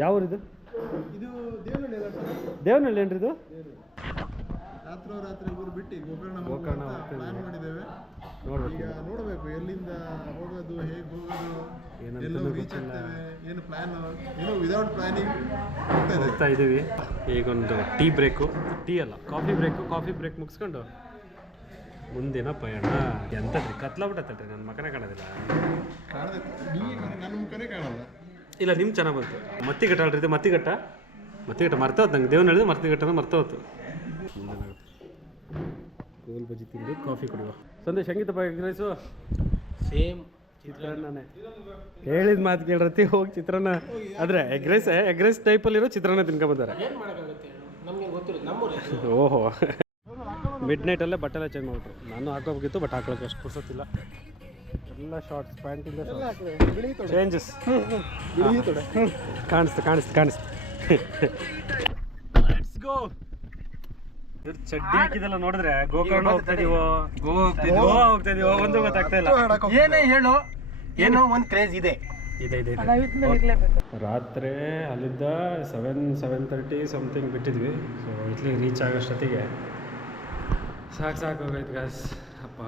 ಯಾವ ಊರಿದು? ಇದು ದೇವನಹಳ್ಳಿ ದೇವನಹಳ್ಳಿ ಏನ್ರಿ ಇದು? ರಾತ್ರಿ ಊರು ಬಿಟ್ಟು ಗೋಕರ್ಣ ಪ್ಲಾನ್ ಮಾಡಿದ್ದೇವೆ. ಈಗ ನೋಡಬೇಕು ಎಲ್ಲಿಂದ ಹೋಗೋದು, ಹೇಗೆ ಹೋಗೋದು, ಎಲ್ಲೋ ರೀಚ್ ಆಗ್ತೇವೆ, ಏನು ಪ್ಲಾನ್, ಏನೋ ವಿದೌಟ್ ಪ್ಲಾನಿಂಗ್ ಹೋಗ್ತಾ ಇದ್ದೀವಿ. ಈಗೊಂದು ಟೀ ಬ್ರೇಕು, ಟೀ ಅಲ್ಲ ಕಾಫಿ ಬ್ರೇಕ್ ಮುಗಿಸ್ಕೊಂಡು ಮುಂದಿನ ಪಯಣ. ಎಂತದ್ರಿ ಕತ್ಲಾಗ್ಬಿಟ್ಟತ್ತಲ್ರಿ, ನನ್ನ ಮಕನೇ ಕಾಣೋದಿಲ್ಲ. ನನ್ನ ಮುಖನೇ ಕಾಣಲ್ಲ. ಇಲ್ಲ ನಿಮ್ಮ ಚೆನ್ನಾಗಿ ಬಂತು. ಮತ್ತಿಘಟ್ಟ ಅಲ್ರಿ ಇದು? ಮತ್ತಿಘಟ್ಟ ಮರ್ತೋತು ನಂಗೆ. ದೇವನಹಳ್ಳಿ ಮತ್ತಿಘಟ್ಟನ ಮರ್ತೋತು. ಗೋಲ್ ಬಜ್ಜಿ ತಿಂದು ಕಾಫಿ ಕುಡಿಯುವ. ಸಂದೇಶ್ ಹೆಂಗಿತ್ತಪ್ಪ ಎಗ್ ರೈಸು? ಸೇಮ್ ಚಿತ್ರಾನ್ನನೇ. ಹೇಳಿದ ಮಾತು ಕೇಳ್ರತಿ, ಹೋಗಿ ಚಿತ್ರಾನ್ನ ಆದರೆ ಎಗ್ ರೈಸ್ ಟೈಪಲ್ಲಿರೋ ಚಿತ್ರಾನ್ನ ತಿನ್ಕೊಂಬಂದಾರೆ. ಏನು ಮಾಡೋಕ್ಕಾಗುತ್ತೆ, ನಮಗೆ ಗೊತ್ತಿಲ್ಲ ನಮ್ಮೂರೇ. ಓಹೋ, ಮಿಡ್ ನೈಟಲ್ಲೇ ಬಟ್ಟೆ ಎಲ್ಲ ಚೇಂಜ್ ಮಾಡಿಬಿಟ್ರು. ನಾನು ಹಾಕೋಬೇಕಿತ್ತು, ಬಟ್ ಹಾಕೋಕ್ಕೆ ಅಷ್ಟು ಪುರ್ಸೊತ್ತಿಲ್ಲ. ಎಲ್ಲ ಶಾರ್ಟ್ಸ್ ಪ್ಯಾಂಟಿಂದ ಚೇಂಜಸ್ ಕಾಣಿಸ್ತು. Let's go. ಇವ್ರು ಚಡ್ಡಿ ಹಾಕಿದೆಲ್ಲ ನೋಡಿದ್ರೆ ಗೋಕರ್ಣ ಹೋಗ್ತಾ ಇದೀವೋ ಗೋವಾ ಹೋಗ್ತಾ ಇದೀವೋ ಒಂದು ಗೊತ್ತಾಗ್ತಾ ಇಲ್ಲ. ಏನೇ ಹೇಳು, ಏನೋ ಒಂದು ಕ್ರೇಜ್ ಇದೆ. ರಾತ್ರಿ ಅಲ್ಲಿದ್ದ 7:30 ಸಮಥಿಂಗ್ ಬಿಟ್ಟಿದ್ವಿ. ಸೊ ಇಟ್ಲಿಗೆ ರೀಚ್ ಆಗೋಷ್ಟೊತ್ತಿಗೆ ಸಾಕೋಗೈತೆ ಗಾಸ್. ಅಪ್ಪ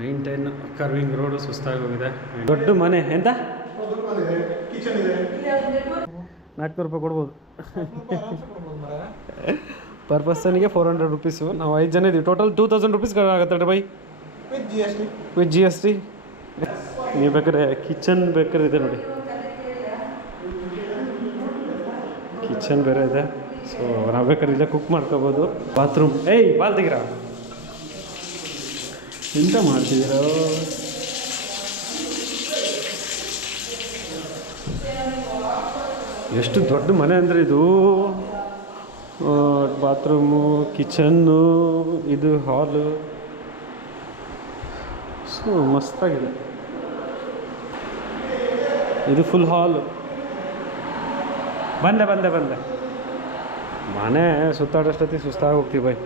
9-10 ಕರ್ವಿಂಗ್ ರೋಡು ಸುಸ್ತಾಗಿ ಹೋಗಿದೆ. ದೊಡ್ಡ ಮನೆ ಎಂತ 400 ರೂಪಾಯಿ ಕೊಡ್ಬೋದು ಪರ್ ಪರ್ಸನ್ಗೆ. 400 ರುಪೀಸು. ನಾವು 5 ಜನ ಇದ್ದೀವಿ. ಟೋಟಲ್ 2000 ರುಪೀಸ್ ಆಗುತ್ತೆ by, with G S T. ನೀವು ಬೇಕಾದ್ರೆ ಕಿಚನ್ ಬೇಕಾದ್ರೆ ಇದೆ ನೋಡಿ, ಕಿಚನ್ ಬೇರೆ ಇದೆ. ಸೊ ನಾವು ಬೇಕಾದ್ರೆ ಇಲ್ಲೇ ಕುಕ್ ಮಾಡ್ಕೋಬೋದು. ಬಾತ್ರೂಮ್. ಬಾಲ್ ತೆಗಿರ, ಎಂತ ಮಾಡ್ತಿದ್ದೀರೋ? ಎಷ್ಟು ದೊಡ್ಡ ಮನೆ ಅಂದರೆ ಇದು. ಬಾತ್ರೂಮು, ಕಿಚನ್ನು, ಇದು ಹಾಲು. ಸೊ ಮಸ್ತಾಗಿದೆ. ಇದು ಫುಲ್ ಹಾಲು. ಬಂದೆ ಮನೆ ಸುತ್ತಾಡೋಷ್ಟೊತ್ತಿಗೆ ಸುಸ್ತಾಗಿ ಹೋಗ್ತೀವಿ ಬೈ.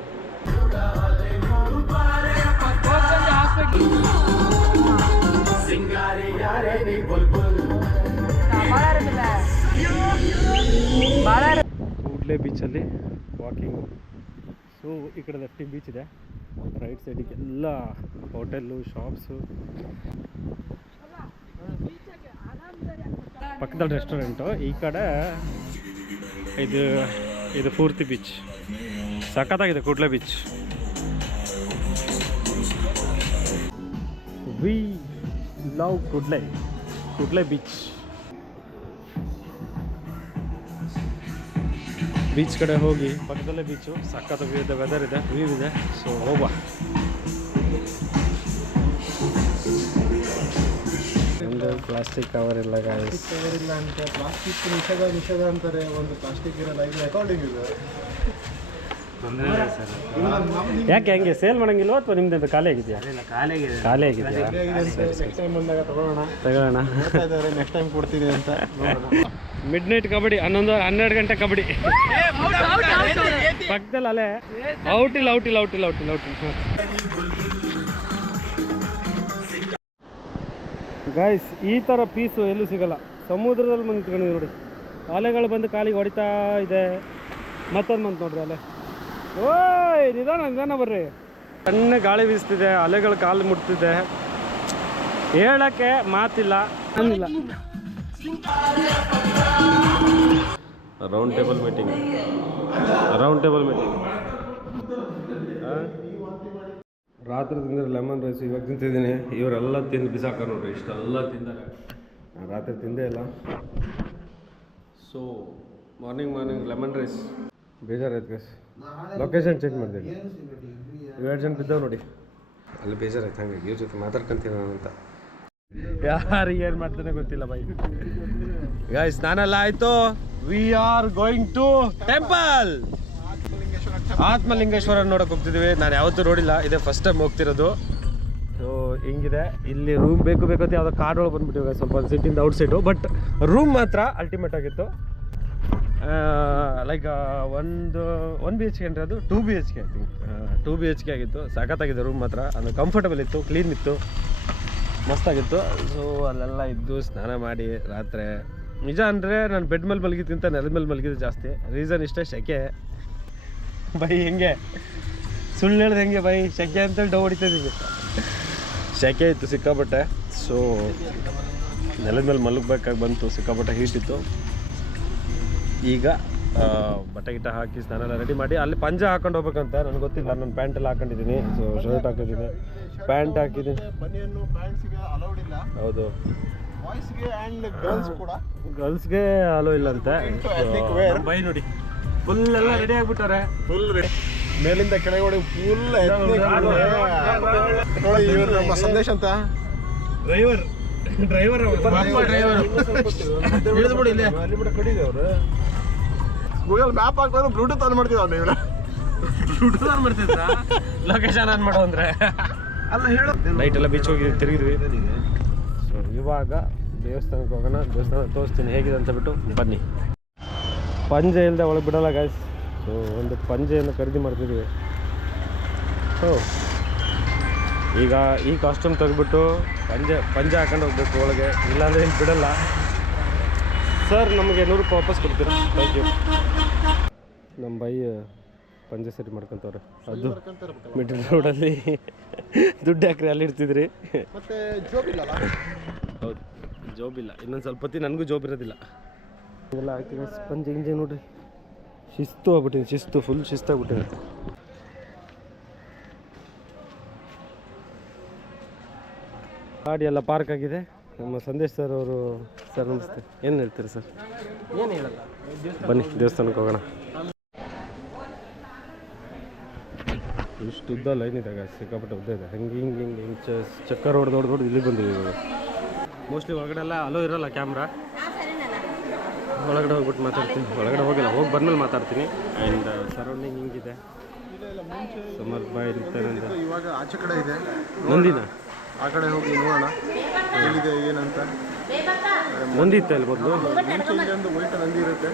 ಕೂಡ್ಲೆ ಬೀಚಲ್ಲಿ ವಾಕಿಂಗು. ಸೊ ಈ ಕಡೆ ಲೆಫ್ಟಿ ಬೀಚ್ ಇದೆ, ರೈಟ್ ಸೈಡಿಗೆ ಎಲ್ಲ ಹೋಟೆಲ್ಲು, ಶಾಪ್ಸು, ಪಕ್ಕದಲ್ಲಿ ರೆಸ್ಟೋರೆಂಟು. ಈ ಕಡೆ ಇದು ಪೂರ್ತಿ ಬೀಚ್. ಸಖತ್ತಾಗಿದೆ ಕೂಡ್ಲೆ ಬೀಚ್. ವಿ ಲವ್ ಕೂಡ್ಲೆ ಬೀಚ್. ಬೀಚ್ ಕಡೆ ಹೋಗಿ, ಪಕ್ಕದಲ್ಲೇ ಬೀಚು, ಸಖತ್ತಾಗಿದೆ, ವೆದರ್ ಇದೆ, ವ್ಯೂ ಇದೆ. ಸೊ ಹೋಗುವ. ಒಂದು ಪ್ಲಾಸ್ಟಿಕ್ ಕವರ್ ಇಲ್ಲ ಗಾಯ್ಸ್. ಕವರ್ ಇಲ್ಲ ಅಂತ ಪ್ಲಾಸ್ಟಿಕ್ ನಿಷೇಧ ಅಂತಾರೆ. ಒಂದು ಪ್ಲಾಸ್ಟಿಕ್ ಇರಲ್ಲ, ಇದು ಅಕೌಂಟಿಂಗ್ ಇದೆ. ಯಾಕೆ ಹಂಗೆ ಸೇಲ್ ಮಾಡಂಗಿಲ್ವ ಅಥವಾ ನಿಮ್ದು ಖಾಲಿ ಆಗಿದೆಯಾ? ಖಾಲಿ ಆಗಿದೆಯಾ? ನೆಕ್ಸ್ಟ್ ಟೈಮ್ ಬಂದಾಗ ತಗೊಳ್ಳೋಣ. ನೆಕ್ಸ್ಟ್ ಟೈಮ್ ಕೊಡ್ತೀನಿ ಅಂತ. ಮಿಡ್ ನೈಟ್ ಕಬಡ್ಡಿ, 11-12 ಗಂಟೆ ಕಬಡ್ಡಿ ಪಕ್ಕದಲ್ಲಿ ಅಲ್ಲೇ. ಔಟಿಲ್ಲ. ಗಾಯ್ಸ್, ಈ ಥರ ಪೀಸು ಎಲ್ಲೂ ಸಿಗಲ್ಲ. ಸಮುದ್ರದಲ್ಲಿ ಬಂದು ನಿಂತ್ಕೊಂಡಿದ್ದೀವಿ ನೋಡಿ. ಅಲೆಗಳು ಬಂದು ಕಾಲಿಗೆ ಹೊಡಿತಾ ಇದೆ. ಮತ್ತೊಂದು ಬಂತು ನೋಡ್ರಿ ಅಲೆ. ಓಯ್ ನಿಧಾನ ಬರ್ರಿ. ಸಣ್ಣ ಗಾಳಿ ಬೀಸ್ತಿದೆ, ಅಲೆಗಳು ಕಾಲು ಮುಟ್ತಿದೆ, ಹೇಳಕ್ಕೆ ಮಾತಿಲ್ಲ. Round table meeting. ರಾತ್ರಿ ತಿಂದರೆ ಲೆಮನ್ ರೈಸ್, ಇವಾಗ ತಿಂತಿದ್ದೀನಿ. ಇವರೆಲ್ಲ ತಿಂದು ಬಿಸಾಕ ನೋಡ್ರಿ, ಇಷ್ಟೆಲ್ಲ ತಿಂದರೆ. ರಾತ್ರಿ ತಿಂದೇ ಇಲ್ಲ. So morning lemon rice. ಬೇಜಾರಾಯ್ತು ಗೈಸ್. ಲೊಕೇಶನ್ ಚೇಂಜ್ ಮಾಡಿದ್ದೀನಿ. 2 ಜನ ಬಿದ್ದಾವೆ ನೋಡಿ, ಅಲ್ಲಿ ಬೇಜಾರಾಯ್ತು. ಹಂಗಾಗಿ ಇವ್ರ ಜೊತೆ ಮಾತಾಡ್ಕೊಂತೀನಿ ಅಂತ. ಯಾರಿಗೆ ಏನು ಮಾಡ್ತಾನೆ ಗೊತ್ತಿಲ್ಲ ಬೈ. ಗಾಯ್ಸ್ ಸ್ನಾನೆಲ್ಲ ಆಯಿತು. We are going to temple. Atmalingeshwara ನೋಡೋಕೆ ಹೋಗ್ತಿದ್ದೀವಿ. ನಾನು ಯಾವತ್ತೂ ನೋಡಿಲ್ಲ, ಇದೇ ಫಸ್ಟ್ ಟೈಮ್ ಹೋಗ್ತಿರೋದು. ಸೊ ಹಿಂಗಿದೆ. ಇಲ್ಲಿ ರೂಮ್ ಬೇಕು ಅಂತ ಯಾವುದೋ ಕಾರ್ಡ್ ಒಳಗೆ ಬಂದುಬಿಟ್ಟಿವೆ, ಸ್ವಲ್ಪ ಸಿಟಿಯಿಂದ ಔಟ್ಸೈಡು. ಬಟ್ ರೂಮ್ ಮಾತ್ರ ಅಲ್ಟಿಮೇಟ್ ಆಗಿತ್ತು. ಲೈಕ್ ಒನ್ BHK ಅಂದರೆ ಅದು 2 BHK ಐ ಥಿಂಕ್. 2 BHK ಆಗಿತ್ತು. ಸಖತ್ತಾಗಿದೆ ರೂಮ್ ಮಾತ್ರ. ಅದು ಕಂಫರ್ಟಬಲ್ ಇತ್ತು, ಕ್ಲೀನ್ ಇತ್ತು, ಮಸ್ತಾಗಿತ್ತು. ಸೊ ಅಲ್ಲೆಲ್ಲ ಇದ್ದು ಸ್ನಾನ ಮಾಡಿ ರಾತ್ರಿ ನಿಜ ಅಂದರೆ ನಾನು ಬೆಡ್ ಮೇಲೆ ಮಲಗಿದ್ದಿಂತ ನೆಲದ ಮೇಲೆ ಮಲಗಿದ್ದು ಜಾಸ್ತಿ. ರೀಸನ್ ಇಷ್ಟೇ, ಸೆಕೆ. ಬೈ ಹೆಂಗೆ ಸುಳ್ಳು ಹೇಳ್ದೆ ಹೆಂಗೆ ಬೈ, ಸೆಕೆ ಅಂತೇಳಿ ಡೌ ಹೊಡಿತಿದ್ದೀವಿ. ಸೆಕೆ ಇತ್ತು ಸಿಕ್ಕಾಪಟ್ಟೆ. ಸೊ ನೆಲದ ಮೇಲೆ ಮಲಗಬೇಕಾಗಿ ಬಂತು, ಸಿಕ್ಕಾಪಟ್ಟೆ ಹೀಟ್ ಇತ್ತು. ಈಗ ಬಟ್ಟೆ ಗಿಟ್ಟ ಹಾಕಿ ಸ್ನಾನ ಎಲ್ಲ ರೆಡಿ ಮಾಡಿ ಅಲ್ಲಿ ಪಂಜೆ ಹಾಕೊಂಡು ಹೋಗ್ಬೇಕಂತ. ನನಗೆ ಗೊತ್ತಿಲ್ಲ, ನಾನು ಪ್ಯಾಂಟೆಲ್ಲ ಹಾಕೊಂಡಿದ್ದೀನಿ. ಸೊ ಶರ್ಟ್ ಹಾಕಿದ್ದೀನಿ, ಪ್ಯಾಂಟ್ ಹಾಕಿದ್ದೀನಿ. ಬನಿಯನ್ನು ಪ್ಯಾಂಟ್ಸ್ಗೆ ಅಲೌಡ್ ಇಲ್ಲ. ಹೌದು, ಬಾಯ್ಸ್ಗೆ ಆ್ಯಂಡ್ ಗರ್ಲ್ಸ್ ಕೂಡ. ಗರ್ಲ್ಸ್ಗೆ ಅಲೋ ಇಲ್ಲ ಅಂತೆ. ಬೈ ನೋಡಿ ಫುಲ್ ಎಲ್ಲ ರೆಡಿ ಆಗ್ಬಿಟ್ಟಾರೆ. ಫುಲ್ ಮೇಲಿಂದ ಕೆಳಗೆ ಹೊಡಿ ಫುಲ್ ನೋಡಿ. ಇವ್ರು ನಮ್ಮ ಸಂದೇಶ್ ಅಂತ ಡ್ರೈವರ್ ಗೂಗಲ್ ಮ್ಯಾಪ್ ಹಾಕ್ತಾರೆ, ಬ್ಲೂಟೂತ್ ಆನ್ ಮಾಡ್ತೀವಿ ಅವ್ನು. ಇವ್ರ ಬ್ಲೂಟೂತ್ ಆನ್ ಮಾಡ್ತಿದ್ರ, ಲೊಕೇಶನ್ ಆನ್ ಮಾಡೋ ಅಂದ್ರೆ ಅಲ್ಲ ಹೇಳು. ನೈಟ್ ಎಲ್ಲ ಬೀಚ್ ಹೋಗಿ ತಿರುಗಿದ್ವಿ. ಸೊ ಇವಾಗ ದೇವಸ್ಥಾನಕ್ಕೆ ಹೋಗೋಣ. ದೇವಸ್ಥಾನ ತೋರಿಸ್ತೀನಿ ಹೇಗಿದೆ ಅಂತ ಬಿಟ್ಟು ಬನ್ನಿ. ಪಂಜೆ ಇಲ್ಲದೆ ಒಳಗೆ ಬಿಡೋಲ್ಲ ಗಾಯ್ಸ್. ಸೊ ಒಂದು ಪಂಜೆಯನ್ನು ಖರೀದಿ ಮಾಡ್ತಿದ್ವಿ. ಸೊ ಈಗ ಈ ಕಾಸ್ಟ್ಯೂಮ್ ತೆಗೆದ್ಬಿಟ್ಟು ಪಂಜೆ ಹಾಕೊಂಡು ಹೋಗ್ಬೇಕು ಒಳಗೆ, ಇಲ್ಲಾಂದರೆ ಇಲ್ಲಿ ಬಿಡಲ್ಲ. ಸರ್ ನಮಗೆ 100 ರೂಪಾಯಿ ವಾಪಸ್ ಕೊಡ್ತೀರಾ? Thank you. ನಮ್ಮ ಬೈ ಪಂಜೆ ಸರಿ ಮಾಡ್ಕೊತವ್ರೆ. ಅದು ಮಿಡ್ಲ್ ರೋಡಲ್ಲಿ ದುಡ್ಡು ಹಾಕ್ರಿ ಅಲ್ಲಿ ಇಡ್ತಿದ್ರಿ. ಮತ್ತೆ ಜೋಬ್ ಇಲ್ಲಲ್ಲ? ಹೌದು, ಜಾಬ್ ಇಲ್ಲ. ಇನ್ನೊಂದು ಸ್ವಲ್ಪ ಹೊತ್ತಿ ನನಗೂ ಜಾಬ್ ಇರೋದಿಲ್ಲ. ಎಲ್ಲ ಹಾಕ್ತೀನಿ. ಪಂಜೆ ಗಿಂಜೆ ನೋಡ್ರಿ, ಶಿಸ್ತು ಆಗ್ಬಿಟ್ಟಿನಿ. ಶಿಸ್ತು ಫುಲ್ ಶಿಸ್ತಾಗ್ಬಿಟ್ಟಿನಿ. ಗಾಡಿ ಎಲ್ಲ ಪಾರ್ಕ್ ಆಗಿದೆ. ನಮ್ಮ ಸಂದೇಶ್ ಸರ್ ಅವರು. ಸರ್ ನಮಸ್ತೆ, ಏನು ಹೇಳ್ತೀರಿ ಸರ್? ಏನು ಹೇಳಲ್ಲ, ಬನ್ನಿ ದೇವಸ್ಥಾನಕ್ಕೆ ಹೋಗೋಣ. ಇಷ್ಟು ಉದ್ದ ಲೈನ್ ಇದೆ ಸಿಕ್ಕಾಪಟ್ಟೆ ಉದ್ದ ಇದೆ. ಹಿಂಗೆ ಚಕ್ಕರ್ ಹೊಡೆದು ಇಲ್ಲಿ ಬಂದಿವಿ ಇವಾಗ. ಮೋಸ್ಟ್ಲಿ ಒಳಗಡೆ ಎಲ್ಲ ಅಲೋ ಇರೋಲ್ಲ ಕ್ಯಾಮ್ರಾ. ಒಳಗಡೆ ಹೋಗ್ಬಿಟ್ಟು ಮಾತಾಡ್ತೀನಿ. ಒಳಗಡೆ ಹೋಗಿಲ್ಲ, ಹೋಗಿ ಬಂದ್ಮೇಲೆ ಮಾತಾಡ್ತೀನಿ. ಆ್ಯಂಡ್ ಸರೌಂಡಿಂಗ್ ಹಿಂಗಿದೆ. ಸಮರ್ ಬಾಯ್ ಇರ್ತಾರೆ. ಇವಾಗ ಆಚೆ ಕಡೆ ಇದೆ, ನಂದಿನ ಆ ಕಡೆ ಹೋಗಿ ನೋಡೋಣ ಏನಿದೆ ಏನಂತ. ನಂದಿ ಇತ್ತು ಅಲ್ಲಿ ಮೊದಲು. ಮುಂಚೆ ಇಲ್ಲೊಂದು ವೈಟ್ ನಂದಿ ಇರುತ್ತೆ.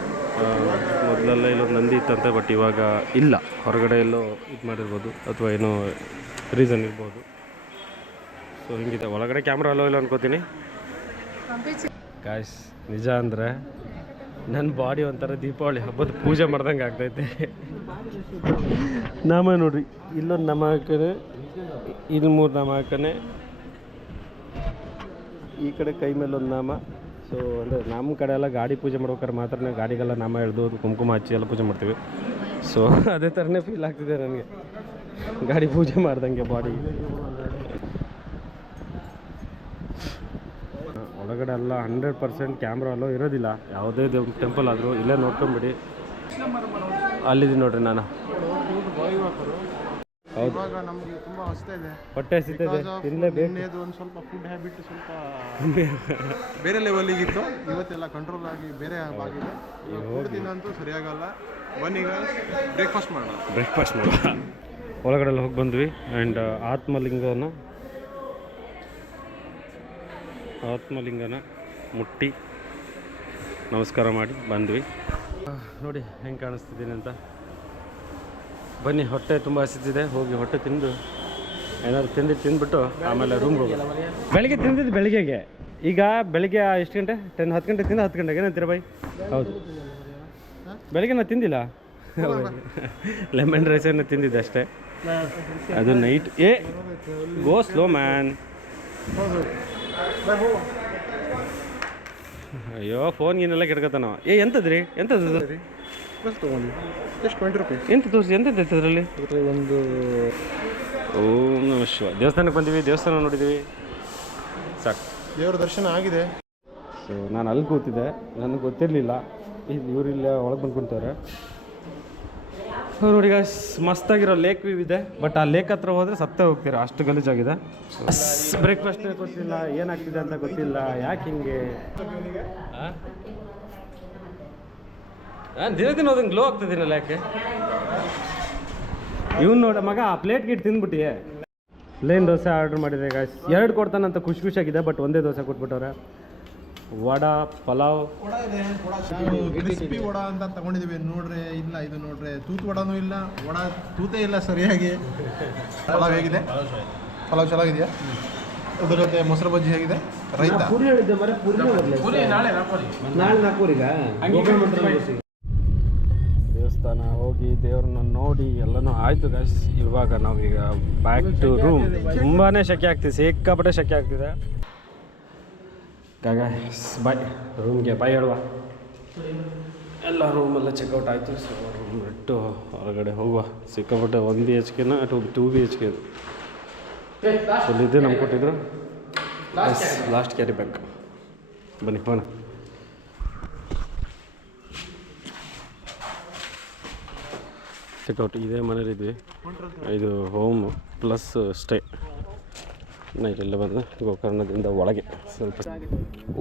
ಮೊದಲೆಲ್ಲ ಇಲ್ಲೊಂದು ನಂದಿ ಇತ್ತಂತೆ, ಬಟ್ ಇವಾಗ ಇಲ್ಲ. ಹೊರಗಡೆ ಎಲ್ಲೋ ಇದು ಮಾಡಿರ್ಬೋದು, ಅಥವಾ ಏನೋ ರೀಸನ್ ಇರ್ಬೋದು. ಸೊ ಹಿಂಗಿದೆ. ಒಳಗಡೆ ಕ್ಯಾಮ್ರಾ ಅಲ್ಲೋ ಇಲ್ಲ ಅನ್ಕೋತೀನಿ. ಗಾಯ್ಸ್ ನಿಜ ಅಂದರೆ ನನ್ನ ಬಾಡಿ ಒಂಥರ ದೀಪಾವಳಿ ಹಬ್ಬದ ಪೂಜೆ ಮಾಡ್ದಂಗೆ ಆಗ್ತೈತೆ. ನಾಮ ನೋಡ್ರಿ, ಇಲ್ಲೊಂದು ನಾಮ ಹಾಕನೆ, ಇಲ್ಲಿ 3 ನಾಮ ಹಾಕನೆ, ಈ ಕಡೆ ಕೈ ಮೇಲೆ ಒಂದು ನಾಮ. ಸೊ ಅಂದರೆ ನಮ್ಮ ಕಡೆ ಎಲ್ಲ ಗಾಡಿ ಪೂಜೆ ಮಾಡ್ಬೇಕಾದ್ರೆ ಮಾತ್ರ ಗಾಡಿಗೆಲ್ಲ ನಾಮ ಎಳೆದು ಕುಂಕುಮ ಹಚ್ಚಿ ಎಲ್ಲ ಪೂಜೆ ಮಾಡ್ತೀವಿ. ಸೊ ಅದೇ ಥರನೇ ಫೀಲ್ ಆಗ್ತಿದೆ ನನಗೆ, ಗಾಡಿ ಪೂಜೆ ಮಾಡ್ದಂಗೆ ಬಾಡಿ. ಒಳಗಡೆ ಎಲ್ಲ 100% ಕ್ಯಾಮ್ರಾ ಅಲ್ಲೋ ಇರೋದಿಲ್ಲ. ಯಾವುದೇ ಟೆಂಪಲ್ ಆದರೂ ಇಲ್ಲೇ ನೋಡ್ಕೊಂಬಿಡಿ. ಅಲ್ಲಿದ್ದೀನಿ ನೋಡ್ರಿ ನಾನು. ಹೌದು, ಇವಾಗ ನಮಗೆ ತುಂಬ ಹಸ್ತಾ ಇದೆ, ಹೊಟ್ಟೆ ಹಸಿತಿದೆ, ತಿನ್ನಲೇಬೇಕು. ನಿನ್ನೆದು ಒಂದು ಸ್ವಲ್ಪ ಫುಡ್ ಹ್ಯಾಬಿಟ್ ಸ್ವಲ್ಪ ಬೇರೆ ಲೆವೆಲಿಗೆ ಇತ್ತು. ಇವತ್ತೆಲ್ಲ ಕಂಟ್ರೋಲ್ ಆಗಿ ಬೇರೆ ಆಗಿದೆ. ಫುಡ್ ತಿನ್ನಂತೂ ಸರಿಯಾಗಲ್ಲ. ಬನ್ನೀಗ ಬ್ರೇಕ್ಫಾಸ್ಟ್ ಮಾಡೋಣ. ಒಳಗಡೆ ಎಲ್ಲ ಹೋಗಿ ಬಂದ್ವಿ. ಆ್ಯಂಡ್ ಆತ್ಮಲಿಂಗನ ಮುಟ್ಟಿ ನಮಸ್ಕಾರ ಮಾಡಿ ಬಂದ್ವಿ. ನೋಡಿ ಹೆಂಗೆ ಕಾಣಿಸ್ತಿದ್ದೀನಿ ಅಂತ. ಬನ್ನಿ, ಹೊಟ್ಟೆ ತುಂಬ ಹಸಿತಿದೆ. ಹೋಗಿ ಹೊಟ್ಟೆ ತಿಂದು ಏನಾದ್ರು ತಿಂದ್ಬಿಟ್ಟು ಆಮೇಲೆ ರೂಮ್ಗೆ ಹೋಗಿ. ಬೆಳಿಗ್ಗೆ ತಿಂದಿದ್ದು ಬೆಳಿಗ್ಗೆಗೆ. ಈಗ ಬೆಳಿಗ್ಗೆ ಎಷ್ಟು ಗಂಟೆ? 10 ಗಂಟೆ ತಿಂದು 10 ಗಂಟೆಗೆ ಏನಂತೀರ ಬೈ? ಹೌದು, ಬೆಳಿಗ್ಗೆ ನಾನು ತಿಂದಿಲ್ಲ. ಲೆಮನ್ ರೈಸನ್ನು ತಿಂದಿದ್ದೆ ಅಷ್ಟೇ. ಅದು ನೈಟ್. ಗೋ ಸ್ಲೋ ಮ್ಯಾನ್. ಅಯ್ಯೋ, ಫೋನ್ಗೇನೆಲ್ಲ ಕೆಡ್ಕತ್ತಾನ. ಎಂಥದ್ರಿ? ಎಂಥದ್ದು ತೊಗೊಂಡು ಎಷ್ಟು 20 ರೂಪಾಯಿ. ಎಂತ ತೋರಿಸಿ, ಎಂಥದ್ದು ಅದರಲ್ಲಿ? ಒಂದು ಓಂ ನಮಃ ಶಿವಾಯ. ದೇವಸ್ಥಾನಕ್ಕೆ ಬಂದಿವಿ, ದೇವಸ್ಥಾನ ನೋಡಿದ್ದೀವಿ, ಸಾಕು. ದೇವರ ದರ್ಶನ ಆಗಿದೆ. ಸೊ ನಾನು ಅಲ್ಲಿ ಕೂತಿದ್ದೆ, ನನಗೆ ಗೊತ್ತಿರಲಿಲ್ಲ ಇವರಿಲ್ಲ ಒಳಗೆ ಬಂದು ಕುಂತವ್ರೆ. ನೋಡಿ ಗಾಯ್ಸ್, ಮಸ್ತಾಗಿರೋ ಲೇಕ್ ವ್ಯೂ ಇದೆ. ಬಟ್ ಆ ಲೇಕ್ ಹತ್ರ ಹೋದರೆ ಸತ್ತೇ ಹೋಗ್ತೀರಾ, ಅಷ್ಟು ಗಲೀಜಾಗಿದೆ. ಬ್ರೇಕ್ಫಾಸ್ಟ್ ಗೊತ್ತಿಲ್ಲ, ಏನಾಗ್ತಿದೆ ಅಂತ ಗೊತ್ತಿಲ್ಲ. ಯಾಕೆ ಹಿಂಗೆ? ದಿನ ಹೋದಂಗೆ ಗ್ಲೋ ಆಗ್ತಿದ್ದೀನಲ್ಲ, ಯಾಕೆ? ಇವ್ನು ನೋಡ ಮಗ, ಆ ಪ್ಲೇಟ್ ಗಿಟ್ ತಿಂದ್ಬಿಟ್ಟಿಯೇ. ಪ್ಲೇನ್ ದೋಸೆ ಆರ್ಡ್ರ್ ಮಾಡಿದೆ ಗಾಯ್ಸ್. 2 ಕೊಡ್ತಾನಂತ ಖುಷಿಯಾಗಿದೆ. ಬಟ್ ಒಂದೇ ದೋಸೆ ಕೊಟ್ಬಿಟ್ಟವ್ರೆ. ವಡಾ, ಪಲಾವ್. ಕ್ರಿಸ್ಪಿ ವಡಾ ಅಂತ ತಗೊಂಡಿದ್ದೀವಿ. ನೋಡ್ರೆ ಇಲ್ಲ, ಇದು ನೋಡ್ರೆ ತೂತು ವಡಾನೂ ಇಲ್ಲ, ವಡಾ ತೂತೇ ಇಲ್ಲ ಸರಿಯಾಗಿ. ಪಲಾವ್ ಹೇಗಿದೆ? ಪಲಾವ್ ಚೆನ್ನಾಗಿದೆಯಾ? ಅದ್ರ ಜೊತೆ ಮೊಸರು ಬಜ್ಜಿ ಹೇಗಿದೆ ರೈತ ಪೂರಿ ಹೇಳಿದ್ದೆ ಮರೆ ಪುರಿ ನಾಳೆ ನಾಲ್ಕುವರೆ. ನಾಳೆ ನಾಲ್ಕೂರಿಗ ದೇವಸ್ಥಾನ ಹೋಗಿ ದೇವ್ರನ್ನ ನೋಡಿ ಎಲ್ಲನೂ ಆಯಿತು ಗೈಸ್. ಇವಾಗ ನಾವೀಗ ಬ್ಯಾಕ್ ಟು ರೂಮ್. ತುಂಬಾ ಶೆಕೆ ಆಗ್ತಿದೆ, ಸಿಕ್ಕಾಪಟ್ಟೆ ಶೆಕೆ ಆಗ್ತಿದೆ. ಬಾಯ್ ರೂಮ್ಗೆ ಬಾಯ್ ಹೇಳುವ. ಎಲ್ಲ ರೂಮೆಲ್ಲ ಚೆಕ್ಔಟ್ ಆಯಿತು. ಸೊ ರೂಮ್ ಬಿಟ್ಟು ಹೊರಗಡೆ ಹೋಗುವ. ಸಿಕ್ಕಾಪಟ್ಟೆ 1 BHK 2 BHK ಫುಲ್ ಇದೆ ನಮ್ಗೆ ಕೊಟ್ಟಿದ್ರು. Last carry bag. ಬನ್ನಿ ಹೋಗೋಣ. ಚೆಕ್ಔಟ್ ಇದೇ ಮನೇಲಿದ್ವಿ. ಇದು ಹೋಮ್ ಪ್ಲಸ್ ಸ್ಟೇ. ನೈಟ್ ಎಲ್ಲ ಬಂದು ಗೋಕರ್ಣದಿಂದ ಒಳಗೆ ಸ್ವಲ್ಪ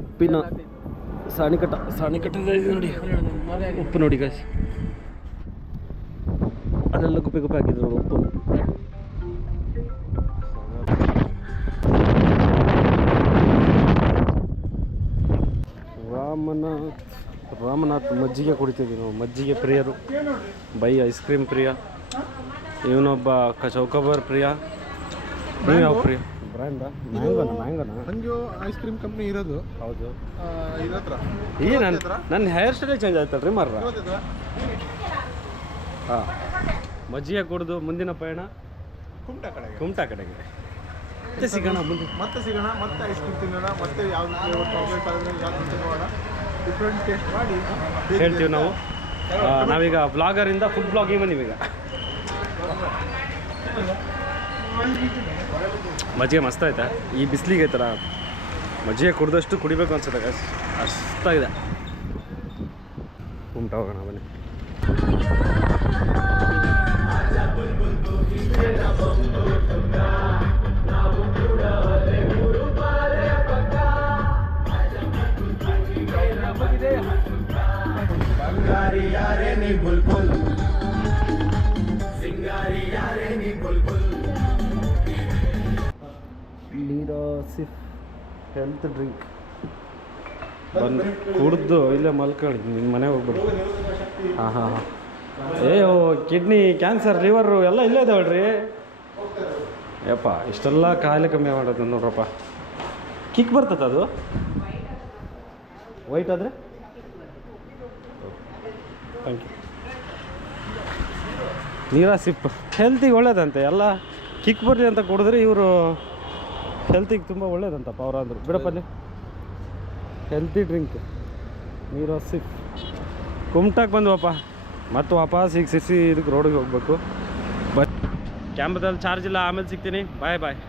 ಉಪ್ಪಿನ ಸಾಣಿಕಟ್ಟ ಇದೆ ನೋಡಿ. ಉಪ್ಪು ನೋಡಿ ಗಾಯ್ಸ್, ಅಲ್ಲೆಲ್ಲ ಗುಪ್ಪೆ ಹಾಕಿದ್ರು ನೋಡಿ ಉಪ್ಪು. ರಾಮನಾಥ್ ಮಜ್ಜಿಗೆ ಕುಡಿತಿದ್ವಿ ನಾವು. ಮಜ್ಜಿಗೆ ಪ್ರಿಯರು. ಬೈ ಐಸ್ ಕ್ರೀಮ್ ಪ್ರಿಯ. ಇವನೊಬ್ಬ ಚೌಕಬಾರ್ ಪ್ರಿಯ. ನೀವು ಯಾವ ಪ್ರಿಯ? ಬ್ರ್ಯಾಂಡ ಮ್ಯಾಂಗೋನ ಮಂಜು ಐಸ್ ಕ್ರೀಮ್ ಕಂಪ್ನಿ ಇರೋದು. ಹೌದು. ಇದ್ರ ಹತ್ರ ಈಗ ನನ್ನ ಹೇರ್ ಸ್ಟೈಲೇ ಚೇಂಜ್ ಆಯ್ತಲ್ರಿ ಮಾರ್ರ. ಹಾಂ, ಮಜ್ಜಿಗೆ ಕುಡಿದು ಮುಂದಿನ ಪಯಣ ಕುಮಟಾ ಕಡೆಗೆ. ಮತ್ತೆ ಸಿಗೋಣ ಮುಂದೆ. ಮತ್ತೆ ಐಸ್ ಕ್ರೀಮ್ ತಿನ್ನೋಣ. ಮತ್ತೆ ಯಾವ್ದು ಫ್ಲೇವರ್ ಚಾಕ್ಲೇಟ್ ಆದರೆ ಯಾವ್ದು ತಿನ್ನೋಣ, ಡಿಫ್ರೆಂಟ್ ಟೇಸ್ಟ್ ಮಾಡಿ ಹೇಳ್ತೀವಿ ನಾವು. ನಾವೀಗ ಬ್ಲಾಗರಿಂದ ಫುಡ್ ಬ್ಲಾಗಿಂಗ್ ಬಂದೀವೀಗ. ಮಜ್ಜಿಗೆ ಮಸ್ತ್ ಆಯ್ತಾ? ಈ ಬಿಸಿಲಿಗೆ ಐತಲ್ಲ ಮಜ್ಜಿಗೆ ಕುಡಿದಷ್ಟು ಕುಡಿಬೇಕು ಅನ್ಸುತ್ತೆ ಗಾಯ್ಸ್, ಅಷ್ಟಾಗಿದೆ. ಕುಮಟಾ ಹೋಗೋಣ ಬನ್ನಿ. ಸಿಫ್ ಹೆಲ್ತ್ ಡ್ರಿಂಕ್ ಬಂದು ಕುಡ್ದು ಇಲ್ಲೇ ಮಲ್ಕೊಳ್ಳಿ. ನಿಮ್ಮ ಮನೆಗೆ ಹೋಗ್ಬಿಡಿ. ಹಾಂ. ಕಿಡ್ನಿ ಕ್ಯಾನ್ಸರ್ ಲಿವರು ಎಲ್ಲ ಇಲ್ಲೇ ಇದಾವಳ್ರಿ. ಯಪ್ಪ ಇಷ್ಟೆಲ್ಲ ಕಾಯಿಲೆ ಕಮ್ಮಿ ಮಾಡೋದು ನೋಡ್ರಪ್ಪ. ಕಿಕ್ ಬರ್ತದೆ ಅದು ವೈಟ್ ಆದರೆ. Thank you. ನೀರಾ ಸಿಪ್ ಹೆಲ್ತಿಗೆ ಒಳ್ಳೇದಂತೆ. ಎಲ್ಲ ಕಿಕ್ ಬರಲಿ ಅಂತ ಕುಡಿದ್ರೆ ಇವರು ಹೆಲ್ತಿಗೆ ತುಂಬ ಒಳ್ಳೇದಂತಪ್ಪ ಅವ್ರು ಅಂದರು. ಬಿಡಪ್ಪ ನೀವು ಹೆಲ್ತಿ ಡ್ರಿಂಕ್ ನೀರಾ ಸಿಪ್. ಕುಮಟಾಕ್ಕೆ ಬಂದ್ವಪ್ಪ. ಮತ್ತು ವಾಪಸ್ ಈಗ ಸಿಸಿ ಇದಕ್ಕೆ ರೋಡಿಗೆ ಹೋಗ್ಬೇಕು. ಬಟ್ ಕ್ಯಾಮ್ರಾದಲ್ಲಿ ಚಾರ್ಜ್ ಇಲ್ಲ, ಆಮೇಲೆ ಸಿಗ್ತೀನಿ. ಬಾಯ್.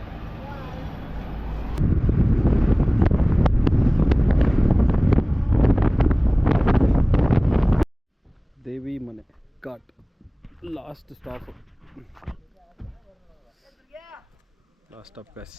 ದೇವಿ ಮನೆ ಘಾಟ್ ಲಾಸ್ಟ್ ಸ್ಟಾಪ್ ಗೈಸ್.